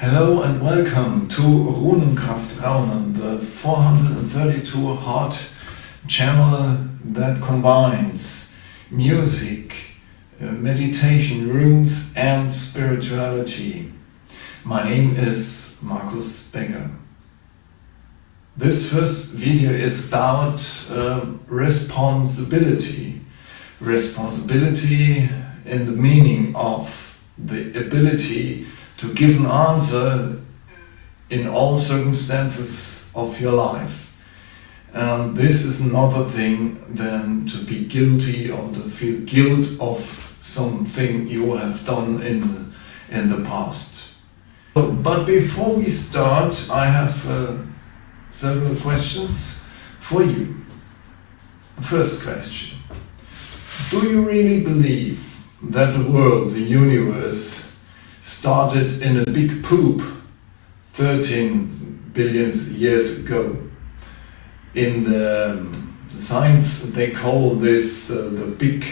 Hello and welcome to Runenkraft Raunen, the 432 Heart channel that combines music, meditation rooms and spirituality. My name is Markus Becker. This first video is about responsibility. Responsibility in the meaning of the ability to give an answer in all circumstances of your life. And this is another thing than to be guilty or to feel guilt of something you have done in the past. But before we start, I have several questions for you. First question. Do you really believe that the world, the universe, started in a big poop 13 billion years ago? In the science they call this the Big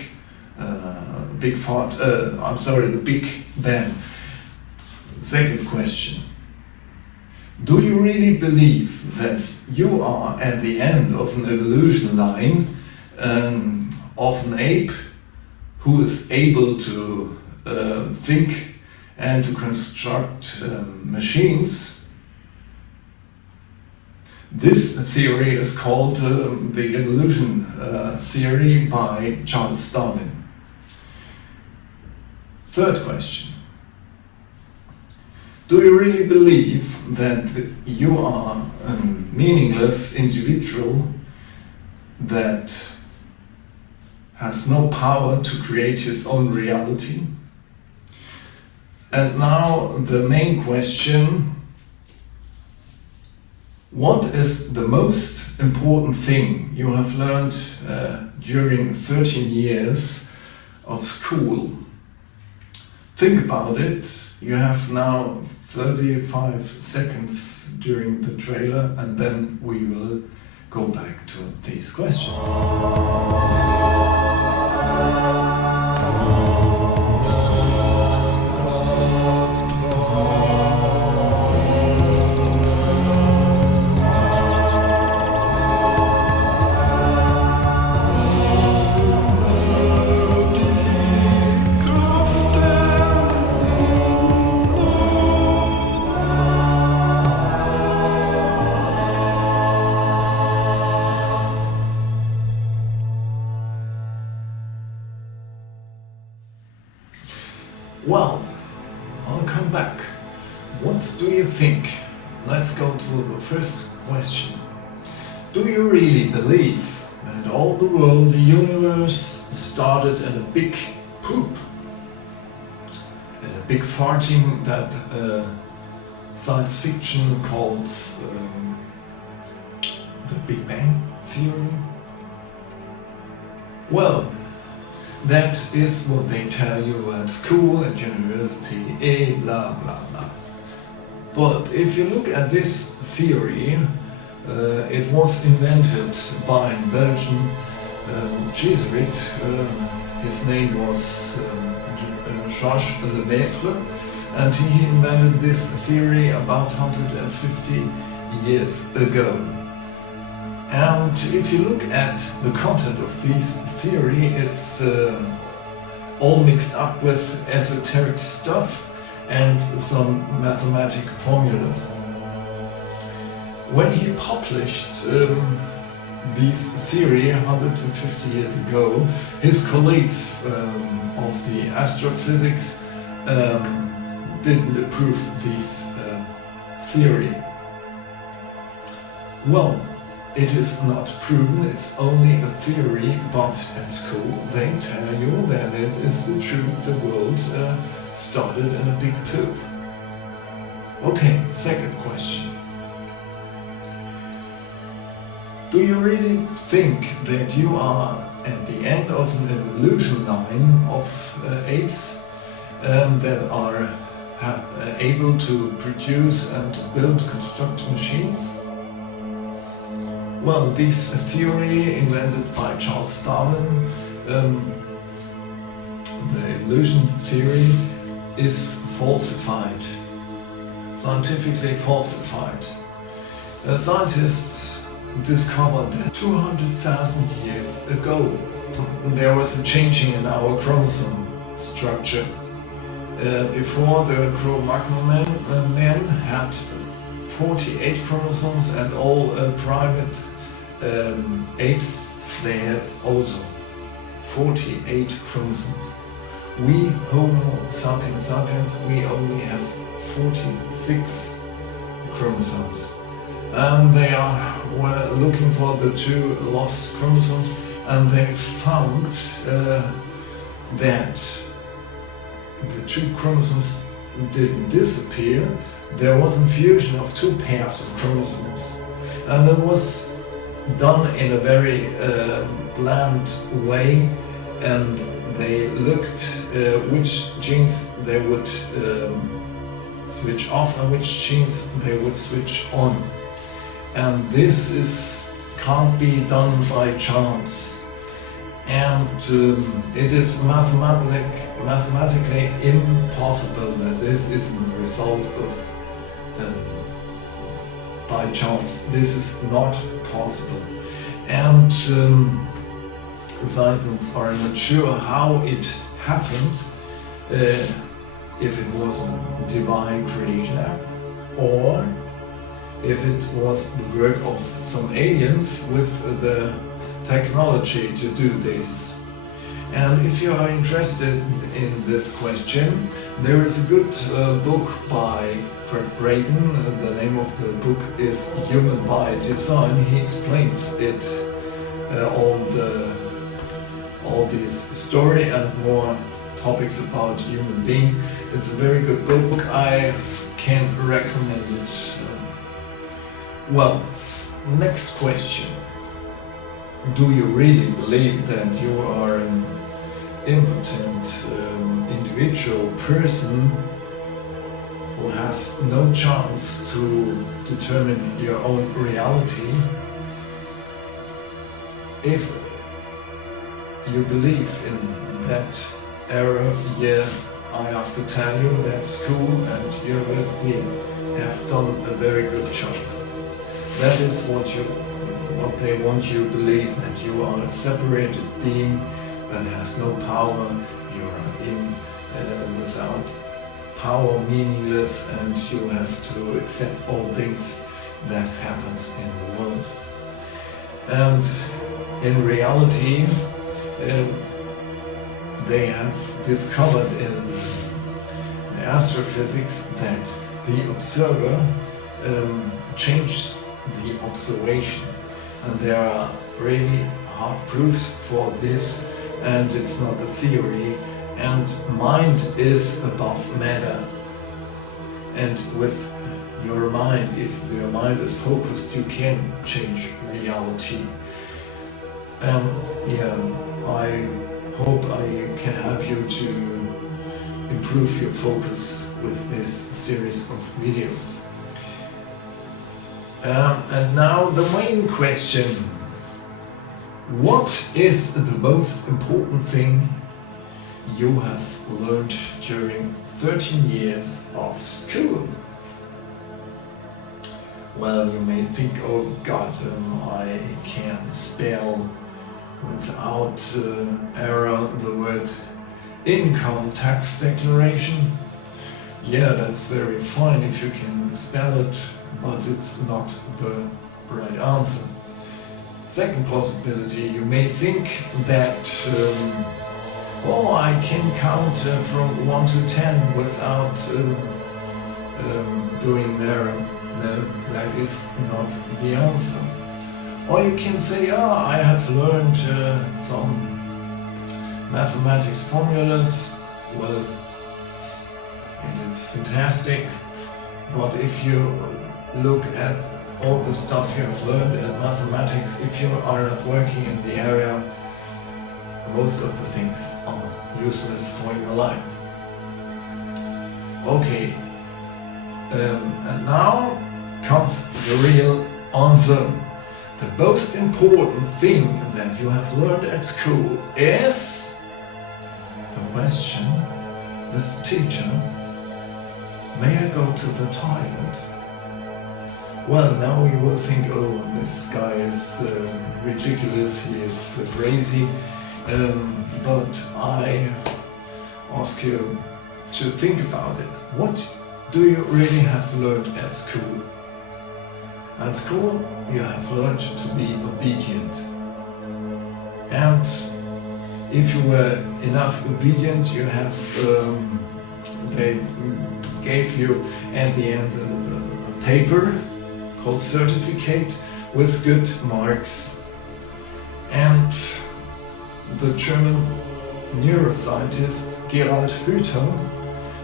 Bang. Second question. Do you really believe that you are at the end of an evolution line of an ape who is able to think and to construct machines? This theory is called the evolution theory by Charles Darwin. Third question. Do you really believe that you are a meaningless individual that has no power to create his own reality? And now the main question: what is the most important thing you have learned during 13 years of school? Think about it. You have now 35 seconds during the trailer, and then we will go back to these questions. Well, I'll come back. What do you think? Let's go to the first question. Do you really believe that all the world, the universe, started in a big poop? In a big farting that science fiction calls the Big Bang theory? Well, that is what they tell you at school, at university, blah blah blah. But if you look at this theory, it was invented by a Belgian Jesuit. His name was Georges Lemaitre, and he invented this theory about 150 years ago. And if you look at the content of this theory, it's all mixed up with esoteric stuff and some mathematical formulas. When he published this theory 150 years ago, his colleagues of the astrophysics didn't approve this theory. Well, it is not proven, it's only a theory, but at school they tell you that it is the truth, the world started in a big poop. Okay, second question. Do you really think that you are at the end of an evolution line of apes that are able to produce and build, construct machines? Well, this theory invented by Charles Darwin, the evolution theory, is falsified. scientifically falsified. Scientists discovered that 200,000 years ago there was a changing in our chromosome structure. Before, the Cro-Magnon men had 48 chromosomes, and all primate apes, they have also 48 chromosomes. We, Homo sapiens, we only have 46 chromosomes. And they were looking for the two lost chromosomes, and they found that the two chromosomes didn't disappear. There was a fusion of two pairs of chromosomes, and it was done in a very bland way, and they looked which genes they would switch off and which genes they would switch on. And this can't be done by chance, and it is mathematically impossible that this is the result of by chance. This is not possible, and scientists are not sure how it happened, if it was a divine creation act or if it was the work of some aliens with the technology to do this. And if you are interested in this question, there is a good book by Craig Braden. The name of the book is Human by Design. He explains it, all this story and more topics about human being. It's a very good book. I can recommend it. Well, next question. Do you really believe that you are an impotent individual person who has no chance to determine your own reality? If you believe in that error, yeah, I have to tell you that school and university have done a very good job. That is what they want you to believe, that you are a separated being that has no power, you are without power, meaningless, and you have to accept all things that happens in the world. And in reality, they have discovered in the astrophysics that the observer changes the observation, and there are really hard proofs for this, and it's not a theory, and mind is above matter. And with your mind, if your mind is focused, you can change reality. Yeah, I hope I can help you to improve your focus with this series of videos. And now the main question. What is the most important thing you have learned during 13 years of school? Well, you may think, oh God, I can spell without error the word income tax declaration. Yeah, that's very fine if you can spell it, but it's not the right answer. Second possibility, you may think that oh, I can count from 1 to 10 without doing an error. No, that is not the answer. Or you can say, I have learned some mathematics formulas. Well, and it's fantastic, but if you look at all the stuff you have learned in mathematics, if you are not working in the area, most of the things are useless for your life. Okay, and now comes the real answer. The most important thing that you have learned at school is the question this teacher may I go to the toilet? Well, now you will think, oh, this guy is ridiculous, he is crazy, but I ask you to think about it. What do you really have learned at school? At school, you have learned to be obedient. And if you were enough obedient, you have, they gave you at the end a paper called certificate with good marks. And the German neuroscientist Gerald Hüther,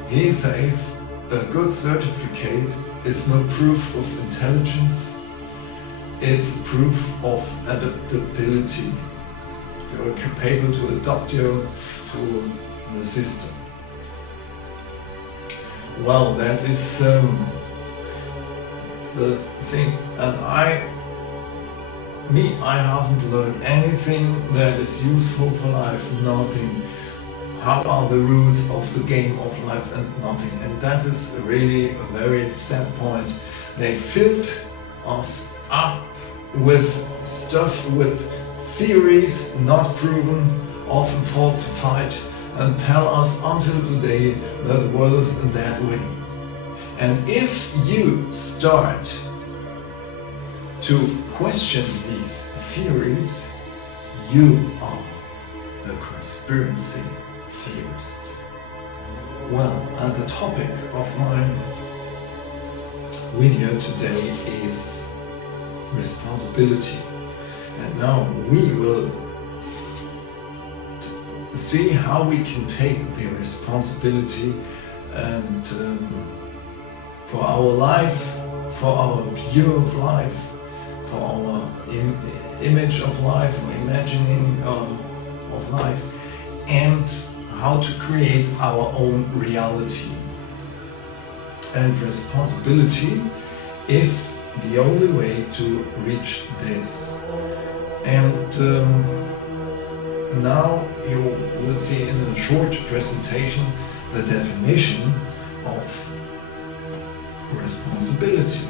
he says a good certificate is no proof of intelligence, it's proof of adaptability. You are capable to adapt you to the system. Well, that is the thing, and I haven't learned anything that is useful for life, nothing. How are the rules of the game of life, and nothing. And that is really a very sad point. They filled us up with stuff, with theories not proven, often falsified, and tell us until today that the world is in that way. And if you start to question these theories, you are a conspiracy theorist. Well, and the topic of my video today is responsibility. And now we will see how we can take the responsibility and for our life, for our view of life, for our image of life, or imagining of life, and how to create our own reality. And responsibility is the only way to reach this. And now you will see in a short presentation the definition of responsibility.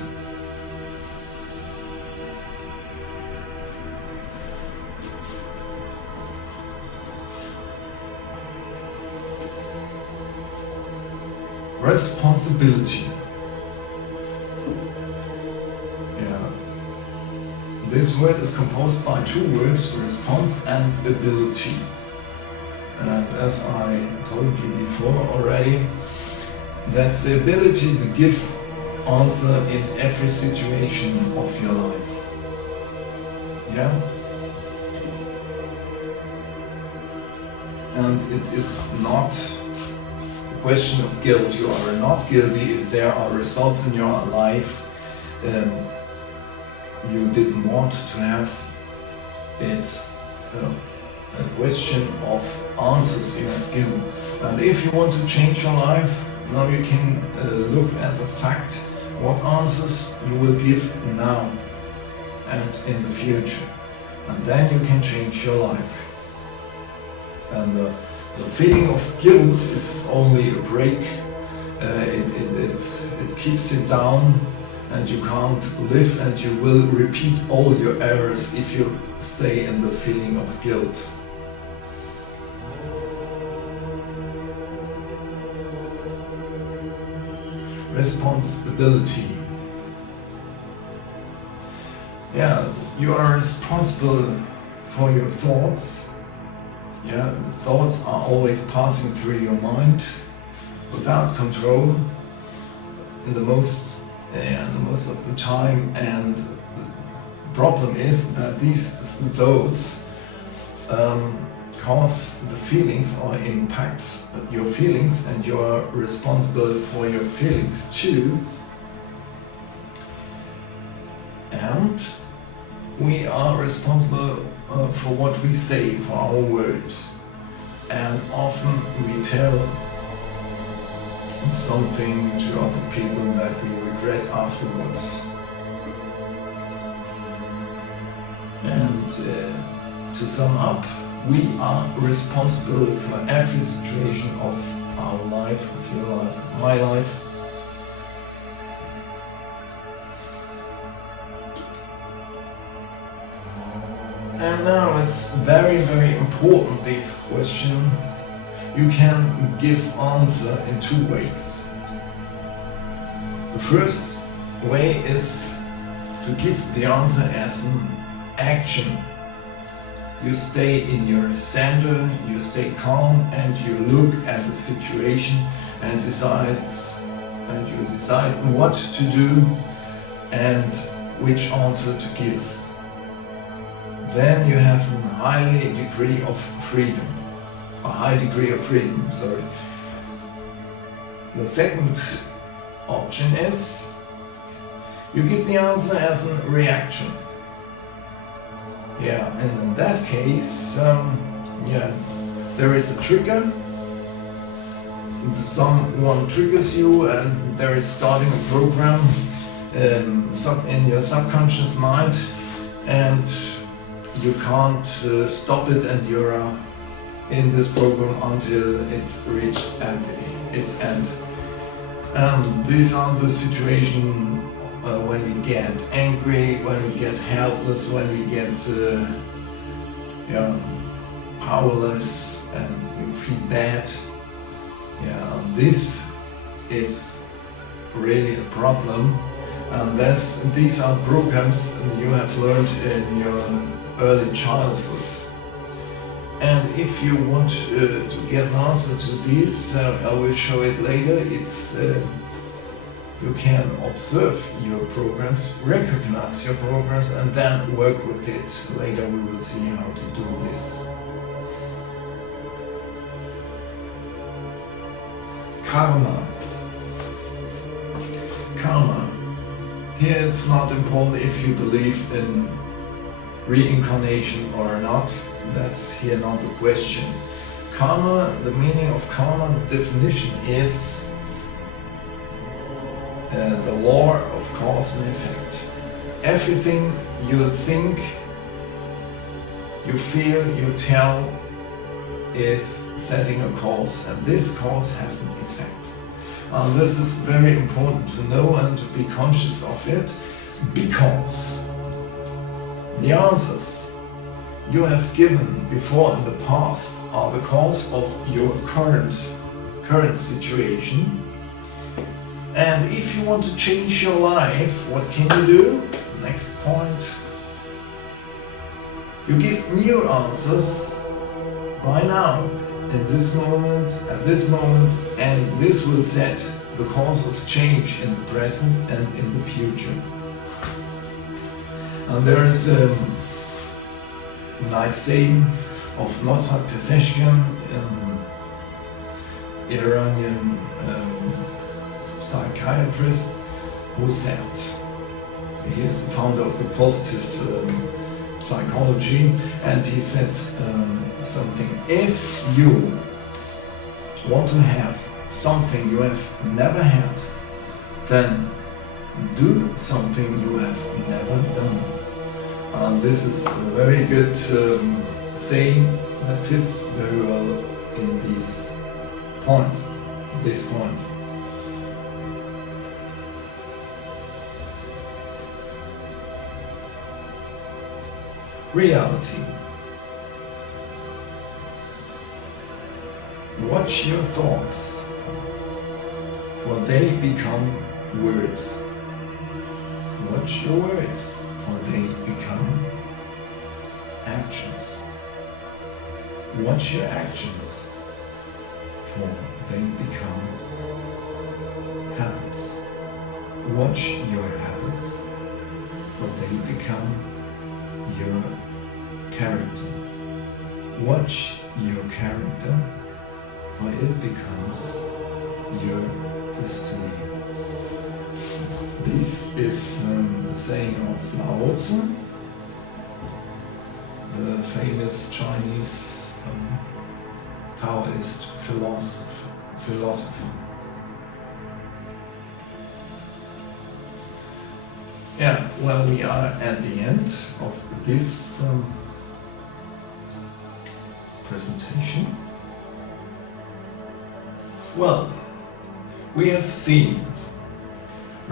Responsibility. This word is composed by two words, response and ability. And as I told you before already, that's the ability to give answer in every situation of your life. Yeah? And it is not a question of guilt. You are not guilty if there are results in your life you didn't want to have. It's a question of answers you have given. And if you want to change your life, now you can look at the fact what answers you will give now and in the future. And then you can change your life. And the feeling of guilt is only a break. It keeps you down, and you can't live, and you will repeat all your errors if you stay in the feeling of guilt. Responsibility. Yeah, you are responsible for your thoughts. Yeah, the thoughts are always passing through your mind without control in the most of the time, and the problem is that these thoughts cause the feelings or impact your feelings, and you are responsible for your feelings too. And we are responsible for what we say, for our words, and often we tell something to other people that we regret afterwards. And to sum up, we are responsible for every situation of our life, of your life, of my life, And now it's very, very important, this question. You can give answer in two ways. The first way is to give the answer as an action. You stay in your center, you stay calm, and you look at the situation and you decide what to do and which answer to give. Then you have a high degree of freedom. The second option is you give the answer as a reaction. Yeah, and in that case, there is a trigger. Someone triggers you, and there is starting a program in your subconscious mind, and you can't stop it, and you're in this program until it's reached its end. These are the situations when we get angry, when we get helpless, when we get powerless, and we feel bad. This is really a problem, and these are programs you have learned in your early childhood. And if you want to get an answer to this, I will show it later. You can observe your programs, recognize your programs, and then work with it. Later we will see how to do this. Karma. Here it's not important if you believe in reincarnation or not. That's here not the question. Karma, the meaning of karma, the definition is the law of cause and effect. Everything you think, you feel, you tell is setting a cause, and this cause has an effect. And this is very important to know and to be conscious of it, because the answers you have given before in the past are the cause of your current situation. And if you want to change your life, what can you do? Next point. You give new answers right now, in this moment, at this moment, and this will set the course of change in the present and in the future. And there is a nice saying of Nosrat Peseshkian, Iranian psychiatrist, who said, he is the founder of the positive psychology, and he said something: if you want to have something you have never had, then do something you have never done. And this is a very good saying that fits very well in this point. Reality. Watch your thoughts, for they become words. Watch your words, for they become actions. Watch your actions, for they become habits. Watch your habits, for they become your character. Watch your character, for it becomes your destiny. This is a saying of Lao Tzu, the famous Chinese Taoist philosopher. Yeah, well, we are at the end of this presentation. Well, we have seen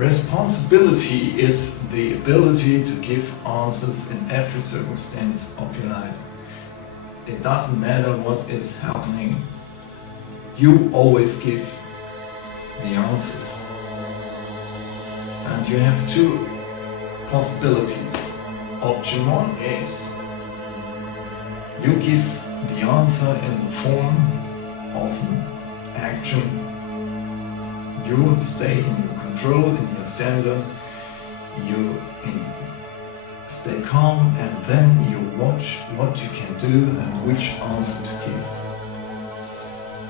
Responsibility is the ability to give answers in every circumstance of your life. It doesn't matter what is happening. You always give the answers. And you have two possibilities. Option one is you give the answer in the form of an action. You stay in your control, in your center, you stay calm, and then you watch what you can do and which answer to give.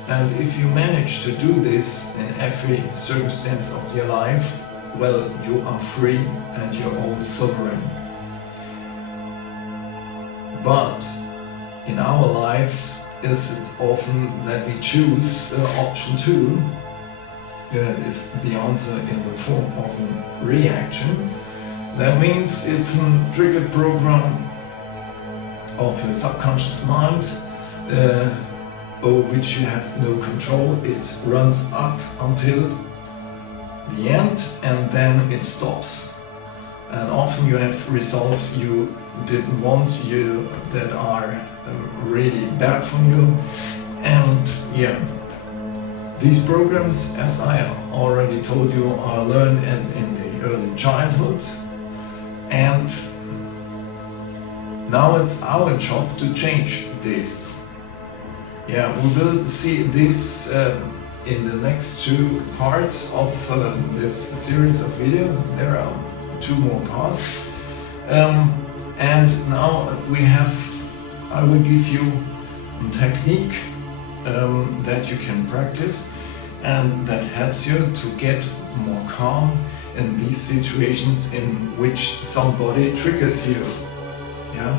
And if you manage to do this in every circumstance of your life, well, you are free and you're always sovereign. But in our lives, is it often that we choose option two, that is the answer in the form of a reaction. That means it's a triggered program of your subconscious mind over which you have no control. It runs up until the end and then it stops. And often you have results you didn't want, that are really bad for you. And yeah, these programs, as I already told you, are learned in the early childhood. And now it's our job to change this. Yeah, we will see this in the next two parts of this series of videos. There are two more parts. And now I will give you a technique that you can practice and that helps you to get more calm in these situations in which somebody triggers you. Yeah?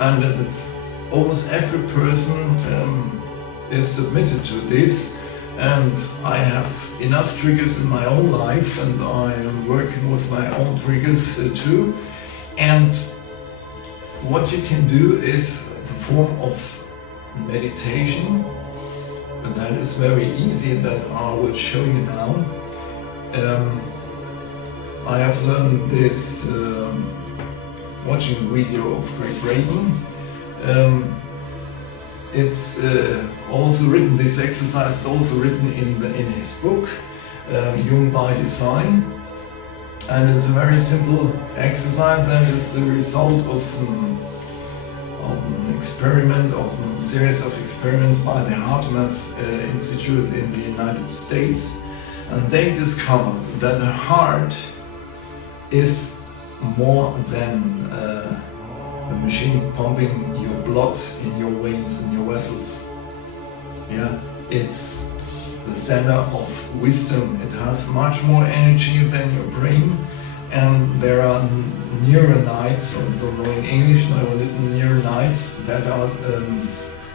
And it's almost every person is submitted to this, and I have enough triggers in my own life, and I am working with my own triggers too. And what you can do is the form of meditation, and that is very easy, that I will show you now. I have learned this watching a video of Greg Braden. It's also written, this exercise is also written in his book, Human by Design. And it's a very simple exercise that is the result of an experiment, of a series of experiments by the HeartMath Institute in the United States. And they discovered that the heart is more than a machine pumping your blood in your veins and your vessels. Yeah, it's the center of wisdom. It has much more energy than your brain, and there are neuronites, or I don't know in English, neuronites, that are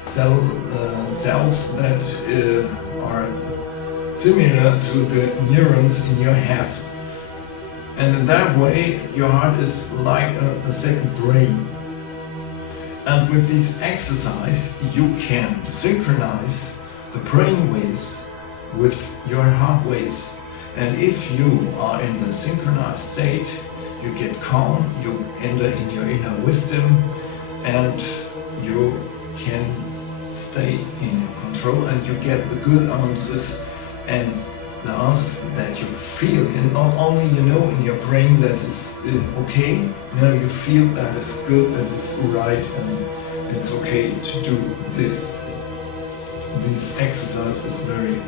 cells that are similar to the neurons in your head. And in that way, your heart is like a second brain. And with this exercise, you can synchronize the brain waves with your heart waves. And if you are in the synchronized state, you get calm, you enter in your inner wisdom, and you can stay in control, and you get the good answers, and the answers that you feel, and not only in your brain that is okay, you feel that is good, that is right, and it's okay to do this. This exercise is very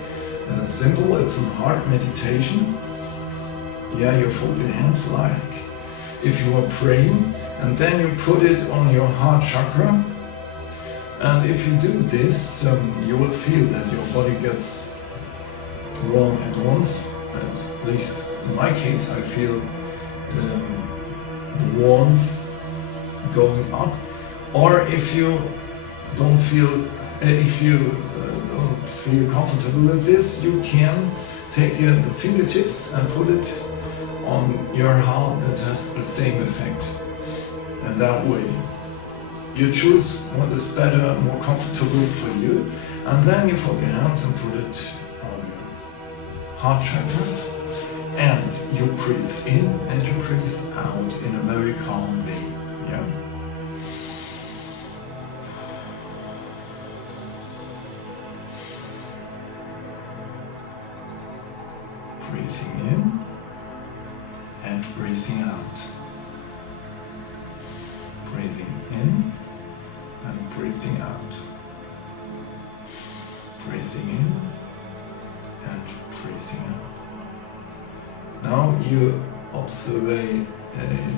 simple. It's a heart meditation. Yeah, you fold your hands like if you are praying, and then you put it on your heart chakra. And if you do this, you will feel that your body gets warm at once. At least in my case, I feel the warmth going up. Or if you don't feel comfortable with this, you can take the fingertips and put it on your heart. That has the same effect. And that way, you choose what is better, more comfortable for you, and then you fold your hands and put it on your heart chakra. and you breathe in and you breathe out in a very calm way. Yeah. Breathing in and breathing out. Breathing in and breathing out. Breathing in and breathing out. Now you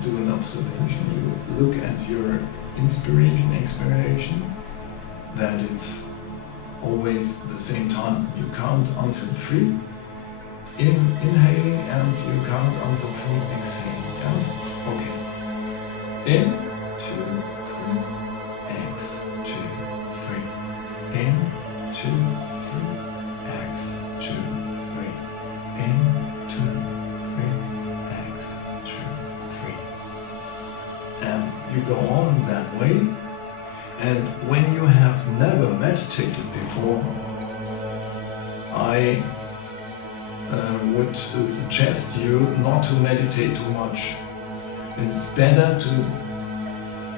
do an observation. You look at your inspiration, expiration. That it's always the same time. You count until 3. Inhaling and you count until 3 exhaling. Yeah? Okay. In, 2, 3, X, 2, 3. In, 2, 3, X, 2, 3. In, 2, 3, X, 2, 3. And you go on that way. And when you have never meditated before, I would suggest you not to meditate too much. It's better to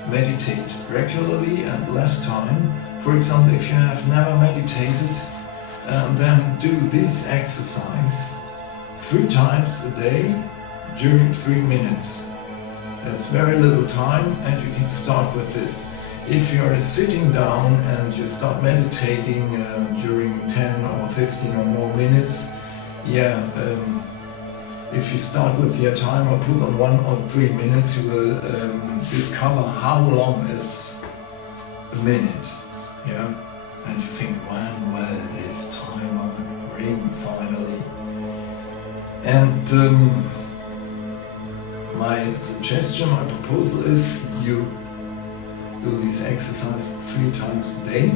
meditate regularly and less time. For example, if you have never meditated, then do this exercise 3 times a day during 3 minutes. That's very little time, and you can start with this. If you are sitting down and you start meditating during 10 or 15 or more minutes, if you start with your timer put on 1 or 3 minutes, you will discover how long is a minute. Yeah, and you think, when will this timer ring finally? And my suggestion, my proposal is you do this exercise 3 times a day.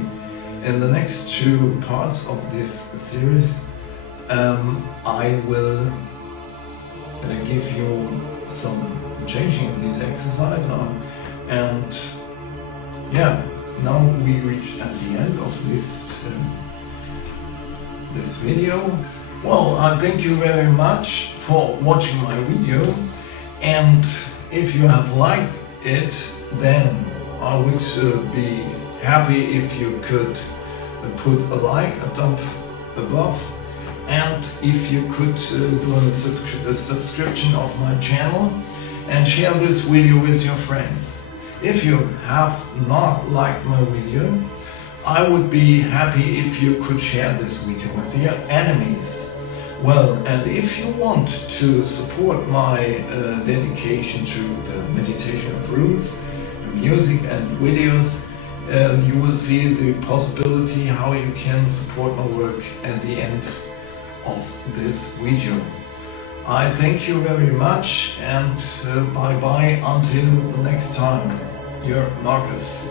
In the next 2 parts of this series, I will give you some changing of these exercises, and now we reach at the end of this this video. Well, I thank you very much for watching my video, and if you have liked it, then I would be happy if you could put a like, a thumb above. And if you could do a subscription of my channel and share this video with your friends. If you have not liked my video, I would be happy if you could share this video with your enemies. Well, and if you want to support my dedication to the meditation of roots, music and videos, you will see the possibility how you can support my work at the end of this video. I thank you very much, and bye bye until the next time. Your Markus.